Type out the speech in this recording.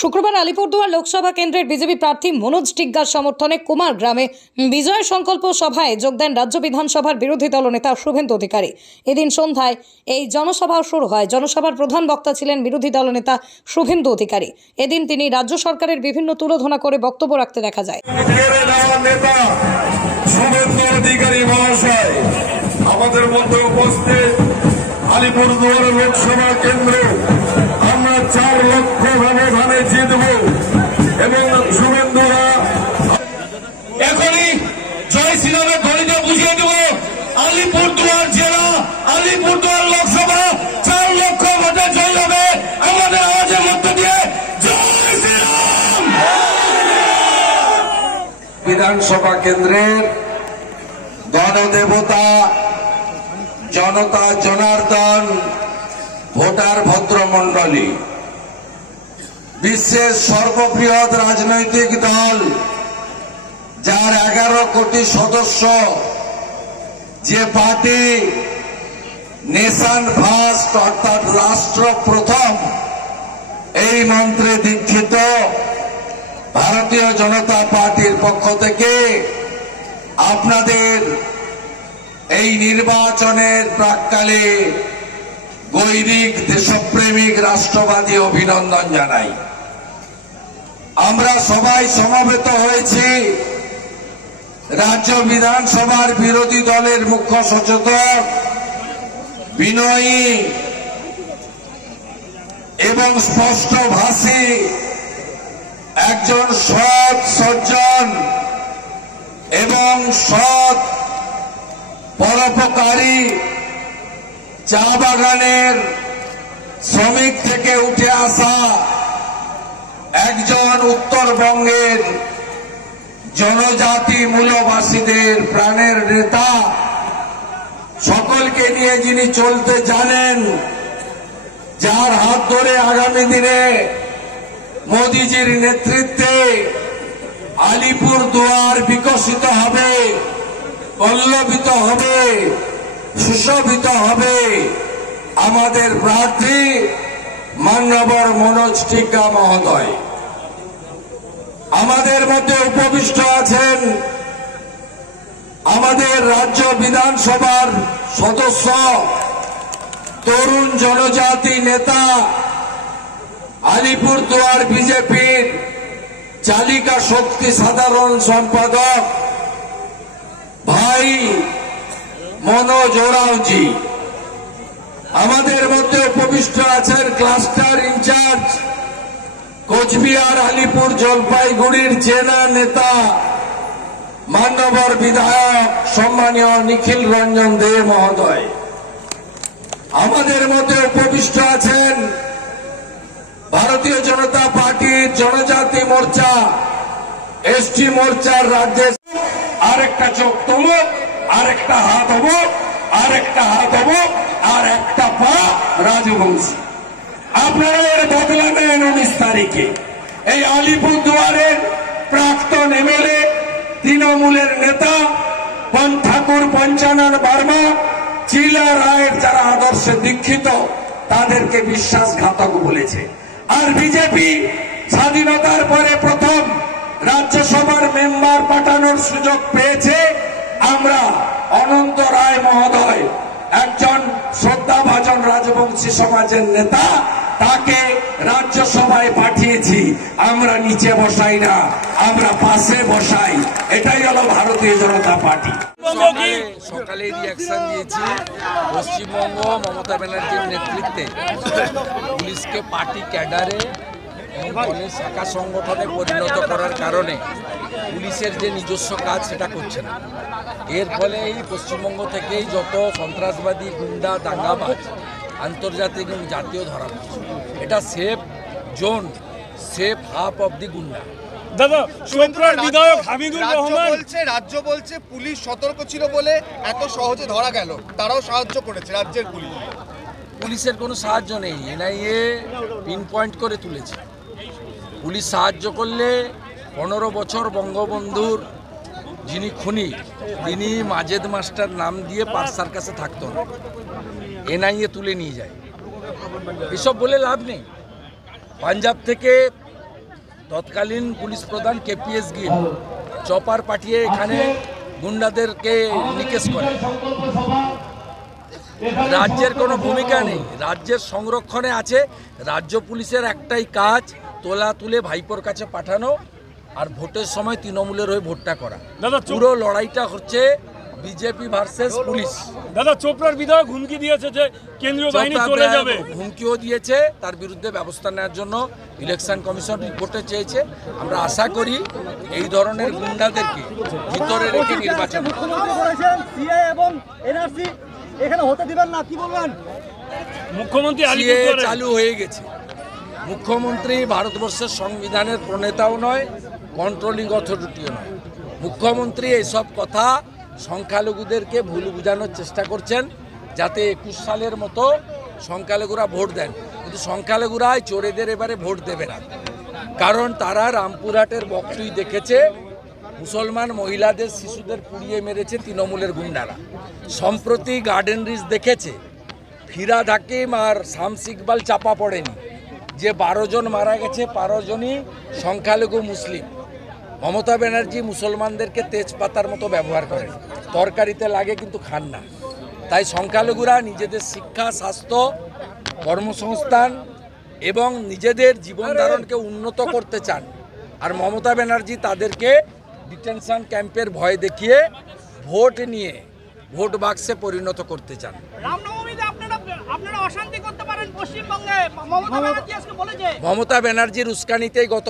শুক্রবার আলিপুরদুয়ার লোকসভা কেন্দ্রের বিজেপি প্রার্থী মনোজ টিগ্গার সমর্থনে কুমার গ্রামে বিজয় সংকল্প সভায় যোগ দেন রাজ্য বিধানসভার বিরোধী দলনেতা শুভেন্দু অধিকারী। এদিন সন্ধ্যায় এই জনসভা শুরু হয়। জনসভার প্রধান বক্তা ছিলেন বিরোধী দলনেতা শুভেন্দু অধিকারী। এদিন তিনি রাজ্য সরকারের বিভিন্ন তুলোধনা করে বক্তব্য রাখতে দেখা যায়। আমাদের মধ্যে উপস্থিত আলিপুরদুয়ার লোকসভা কেন্দ্র আমরা 4 লক্ষ ব্যবধানে জিতব এবং শুভেন্দুরা এখনই জয় শ্রীরামের ধ্বনিতে বুঝিয়ে দেব। আলিপুরদুয়ার জেলা, আলিপুরদুয়ার লোকসভা 4 লক্ষ ভোটে জয় হবে আমাদের আওয়াজের মধ্যে দিয়ে। জয় শ্রীরাম। বিধানসভা কেন্দ্রের গণদেবতা, জনতা জনার্দন, ভোটার ভদ্রমণ্ডলী, বিশ্বের সর্ববৃহৎ রাজনৈতিক দল যার 11 কোটি সদস্য, যে পার্টি নেশন ফার্স্ট অর্থাৎ রাষ্ট্র প্রথম এই মন্ত্রে দীক্ষিত, ভারতীয় জনতা পার্টির পক্ষ থেকে আপনাদের এই নির্বাচনের প্রাক্কালে গৈরিক দেশপ্রেমিক রাষ্ট্রবাদী অভিনন্দন জানাই। আমরা সবাই সমবেত হয়েছি রাজ্য বিধানসভার বিরোধী দলের মুখ্য সচেতক, বিনয়ী এবং স্পষ্টভাষী একজন সৎ সজ্জন এবং সৎ পরোপকারী চা বাগানের শ্রমিক থেকে উঠে আসা একজন উত্তরবঙ্গের জনজাতি মূলবাসীদের প্রাণের নেতা, সকলকে নিয়ে যিনি চলতে জানেন, যার হাত ধরে আগামী দিনে মোদিজির নেতৃত্বে আলিপুরদুয়ার বিকশিত হবে, পল্লবিত হবে, সুশোভিত হবে, আমাদের প্রার্থী মাননীয় মনোজ টিগ্গা মহোদয়। আমাদের মধ্যে উপবিষ্ট আছেন আমাদের রাজ্য বিধানসভার সদস্য, তরুণ জনজাতি নেতা, আলিপুরদুয়ার বিজেপির চালিকা শক্তি সাধারণ সম্পাদক ভাই মনোজ ওরাওজি। আমাদের মধ্যে উপবিষ্ট আছেন ক্লাস্টার ইনচার্জ কোচবিহার আলিপুর জলপাইগুড়ির জেলা নেতা মান্যবর বিধায়ক সম্মানীয় নিখিল রঞ্জন দে মহোদয়। আমাদের মধ্যে উপবিষ্ট আছেন ভারতীয় জনতা পার্টির জনজাতি মোর্চা, এসটি মোর্চার রাজ্যের আরেকটা চোখ তমুক, আরেকটা হাত অমুক, আরেকটা হাত অমুক, আর একটা পা রাজবংশী। আপনারা এর বদলা নেন 19 তারিখে। এই আলিপুরদুয়ারের প্রাক্তন এমএলএ, তৃণমূলের নেতা ঠাকুর পঞ্চানন বর্মা, চিলা রায়ের যারা আদর্শে দীক্ষিত, তাদেরকে বিশ্বাসঘাতক বলেছে। আর বিজেপি স্বাধীনতার পরে প্রথম রাজ্যসভার মেম্বার পাঠানোর সুযোগ পেয়েছে। আমরা অনন্ত রায় মহোদয়, একজন শ্রদ্ধাভাজন রাজবংশী সমাজের নেতা, তাকে রাজ্যসভায় পাঠিয়েছি। আমরা নিচে বসাই না, আমরা পাশে বসাই। এটাই হলো ভারতীয় জনতা পার্টি। সকালে রিয়াকশন দিয়েছি। পশ্চিমবঙ্গ মমতা ব্যানার্জির নেতৃত্বে পুলিশকে পার্টি ক্যাডারে দলের শাখা সংগঠনে পরিণত করার কারণে পুলিশের যে নিজস্ব কাজ সেটা করছে না। এর ফলে এই পশ্চিমবঙ্গ থেকেই যত সন্ত্রাসবাদী, গুন্ডা, দাঙ্গাবাজ আন্তর্জাতিক এবং জাতীয় ধরা পড়ছে। এটা safe zone, safe half of the গুন্ডা। দাদা, বিধায়ক হামিদুর রহমান বলছে, রাজ্য বলছে পুলিশ সতর্ক ছিল বলে এত সহজে ধরা গেল। তারাও সাহায্য করেছে রাজ্যের পুলিশ। পুলিশের কোনো সাহায্য নেই, এনআইএ পিন পয়েন্ট করে তুলেছে। পুলিশ সাহায্য করলে 15 বছর বঙ্গবন্ধুর যিনি খুনি, তিনি মাজেদ মাস্টার নাম দিয়ে পার্ক সার্কাসে থাকতো না, এনআইএ তুলে নিয়ে যায়। এসব বলে লাভ নেই। পাঞ্জাব থেকে তৎকালীন পুলিশ প্রধান কেপিএস গিল চপার পাঠিয়ে এখানে গুন্ডাদেরকে নিকেশ করে। রাজ্যের কোনো ভূমিকা নেই, রাজ্যের সংরক্ষণে আছে। রাজ্য পুলিশের একটাই কাজ, তোলা তুলে ভাইপোর কাছে পাঠানো আর ভোটের সময় তৃণমূলের হয়ে ভোটটা করা। দাদা পুরো লড়াইটা হচ্ছে বিজেপি ভার্সেস পুলিশ। দাদা চোপড়ার বিধায়ক হুমকি দিয়েছে যে কেন্দ্রীয় বাহিনী চলে যাবে, হুমকিও দিয়েছে, তার বিরুদ্ধে ব্যবস্থা নেওয়ার জন্য ইলেকশন কমিশন রিপোর্টে চেয়েছে। আমরা আশা করি এই ধরনের গুন্ডাদেরকে ভিতরে রেখে নির্বাচন এখানে হতে দিবেন না, কি বলবেন? মুখ্যমন্ত্রী চালু হয়ে গেছে। মুখ্যমন্ত্রী ভারতবর্ষের সংবিধানের প্রণেতাও নয়, কন্ট্রোলিং অথরিটিও নয়। মুখ্যমন্ত্রী এইসব কথা সংখ্যালঘুদেরকে ভুল বোঝানোর চেষ্টা করছেন যাতে 21 সালের মতো সংখ্যালঘুরা ভোট দেন, কিন্তু সংখ্যালঘুরাই চোরেদের এবারে ভোট দেবে না। কারণ তারা রামপুরহাটের বক্তব্য দেখেছে, মুসলমান মহিলাদের শিশুদের পুড়িয়ে মেরেছে তৃণমূলের গুন্ডারা। সম্প্রতি গার্ডেন রিচ দেখেছে ফিরাদ হাকিম আর শামস ইকবাল চাপা পড়েনি, যে 12 জন মারা গেছে 12 জনই সংখ্যালঘু মুসলিম। মমতা ব্যানার্জি মুসলমানদেরকে তেজপাতার মতো ব্যবহার করেন, তরকারিতে লাগে কিন্তু খান না। তাই সংখ্যালঘুরা নিজেদের শিক্ষা, স্বাস্থ্য, কর্মসংস্থান এবং নিজেদের জীবন ধারণকে উন্নত করতে চান। আর মমতা ব্যানার্জি তাদেরকে ডিটেনশন ক্যাম্পের ভয় দেখিয়ে ভোট নিয়ে ভোট বাক্সে পরিণত করতে চান। রামনবমীতে আপনারা অশান্তি করতে পারেন পশ্চিমবঙ্গে, মমতা ব্যানার্জি আজকে বলেছে। মমতা ব্যানার্জির উস্কানিতেই গত